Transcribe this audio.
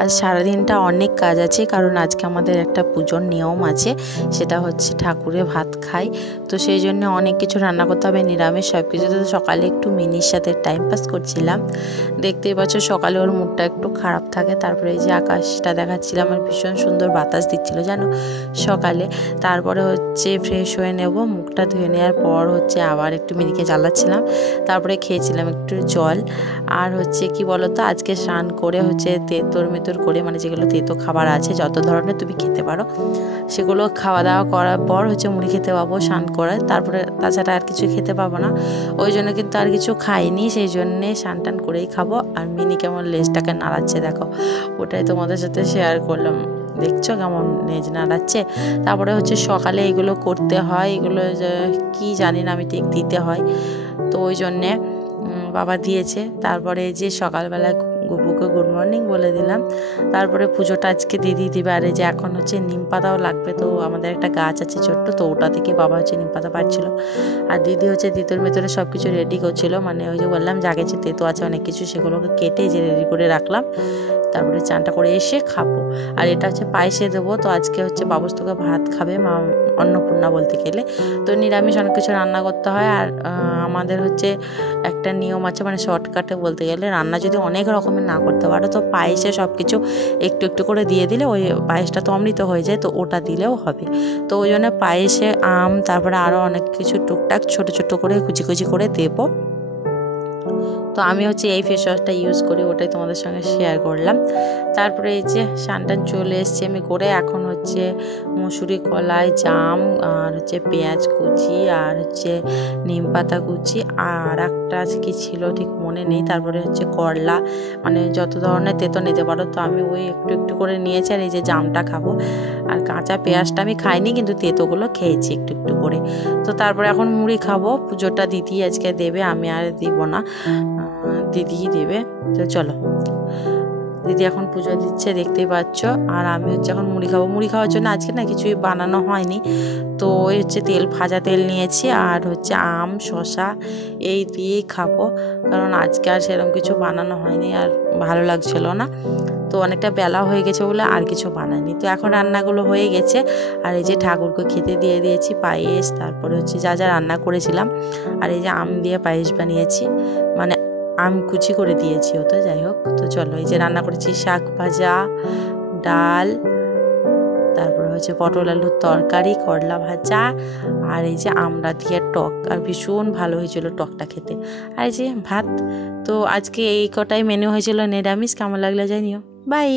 আজ সারাদিনটা অনেক কাজ আছে, কারণ আজকে আমাদের একটা পুজোর নিয়ম আছে, সেটা হচ্ছে ঠাকুরে ভাত খাই। তো সেই জন্য অনেক কিছু রান্না করতে হবে, নিরামিষ সব কিছু। তো সকালে একটু মিনির সাথে টাইম পাস করছিলাম। দেখতেই পাচ্ছ সকালে ওর মুডটা একটু খারাপ থাকে। তারপরে এই যে আকাশটা দেখাচ্ছিলাম, আর ভীষণ সুন্দর বাতাস দিচ্ছিল জানো সকালে। তারপরে হচ্ছে ফ্রেশ হয়ে নেব, মুখটা ধুয়ে নেওয়ার পর হচ্ছে আবার একটু মিনিকে জ্বালাচ্ছিলাম। তারপরে খেয়েছিলাম একটু জল। আর হচ্ছে কি বলতো, আজকে স্নান করে হচ্ছে তেঁতোর মেতর করে, মানে যেগুলো তেঁতো খাবার আছে যত ধরনের তুমি খেতে পারো সেগুলো খাওয়া দাওয়া করার পর হচ্ছে মুড়ি খেতে পাবো স্নান করে। তারপরে তাছাড়া আর কিছু খেতে পাবো না, ওই জন্য কিন্তু আর কিছু খাইনি। সেই জন্যে স্নান টান করেই খাবো। আর মিনি কেমন লেজটাকে নাড়াচ্ছে দেখো, ওটাই তোমাদের সাথে শেয়ার করলাম। দেখছো কেমন লেজ নাড়াচ্ছে। তারপরে হচ্ছে সকালে এগুলো করতে হয়, এগুলো কি জানি না আমি, ঠিক দিতে হয়। তো ওই জন্যে বাবা দিয়েছে। তারপরে যে সকালবেলা গুবুকে গুড মর্নিং বলে দিলাম। তারপরে পুজোটা আজকে দিদি দিবে। আর এই যে এখন হচ্ছে নিম পাতাও লাগবে, তো আমাদের একটা গাছ আছে ছোট্ট, তো ওটা থেকে বাবা হচ্ছে নিম পাতা পাচ্ছিল। আর দিদি হচ্ছে তেঁতোর ভেতরে সব কিছু রেডি করছিল, মানে ওই যে বললাম যা গেছে তেঁতো আছে অনেক কিছু, সেগুলোকে কেটে যে রেডি করে রাখলাম। তারপরে চানটা করে এসে খাবো। আর এটা হচ্ছে পায়েসে দেবো। তো আজকে হচ্ছে বাবুস্তকে ভাত খাবে মা, অন্নপূর্ণা বলতে গেলে। তো নিরামিষ অনেক কিছু রান্না করতে হয়। আর আমাদের হচ্ছে একটা নিয়ম আছে, মানে শর্টকাটে বলতে গেলে, রান্না যদি অনেক রকমের না করতে পারো তো পায়েসে সব কিছু একটু একটু করে দিয়ে দিলে ওই পায়েসটা তো অমৃত হয়ে যায়, তো ওটা দিলেও হবে। তো ওই জন্য পায়েসে আম, তারপরে আরও অনেক কিছু টুকটাক ছোটো ছোটো করে কুচি কুচি করে দেবো। তো আমি হচ্ছে এই ফেস ওয়াশটা ইউজ করি, ওটাই তোমাদের সঙ্গে শেয়ার করলাম। তারপরে এই যে সানটান চলে এসছে আমি করে। এখন হচ্ছে মুসুরি কলাই, জাম, আর হচ্ছে পেঁয়াজ কুচি, আর হচ্ছে নিম পাতা কুচি, আর একটা কি ছিল ঠিক মনে নেই। তারপরে হচ্ছে করলা, মানে যত ধরনের তেঁতো নিতে পারো। তো আমি ওই একটু একটু করে নিয়েছি। আর এই যে জামটা খাবো, আর কাঁচা পেঁয়াজটা আমি খাইনি, কিন্তু তেঁতোগুলো খেয়েছি একটু একটু করে। তো তারপরে এখন মুড়ি খাবো। পুজোটা দিদি আজকে দেবে, আমি আর দিব না, দিদিই দেবে। তো চলো, দিদি এখন পুজো দিচ্ছে দেখতেই পাচ্ছ। আর আমি হচ্ছে এখন মুড়ি খাবো। মুড়ি খাওয়ার জন্য আজকে না কিছুই বানানো হয়নি, তো ওই হচ্ছে ভাজা তেল নিয়েছি, আর হচ্ছে আম, শসা এই দিয়েই খাবো। কারণ আজকে আর সেরকম কিছু বানানো হয়নি, আর ভালো লাগছিল না। তো অনেকটা বেলা হয়ে গেছে বলে আর কিছু বানাইনি। তো এখন রান্নাগুলো হয়ে গেছে। আর এই যে ঠাকুরকে খেতে দিয়ে দিয়েছি পায়েস, তারপরে হচ্ছে যা যা রান্না করেছিলাম। আর এই যে আম দিয়ে পায়েস বানিয়েছি, মানে আম কুচি করে দিয়েছি ওতে, যাই হোক। তো চলো, এই যে রান্না করেছি শাক ভাজা, ডাল, তারপরে হচ্ছে পটল আলুর তরকারি, করলা ভাজা, আর এই যে আমড়া দিয়ে টক। আর ভীষণ ভালো হয়েছিল টকটা খেতে। আর এই যে ভাত। তো আজকে এই কটাই মেনু হয়েছিল নিরামিষ। কেমন লাগলো জানিও। বাই।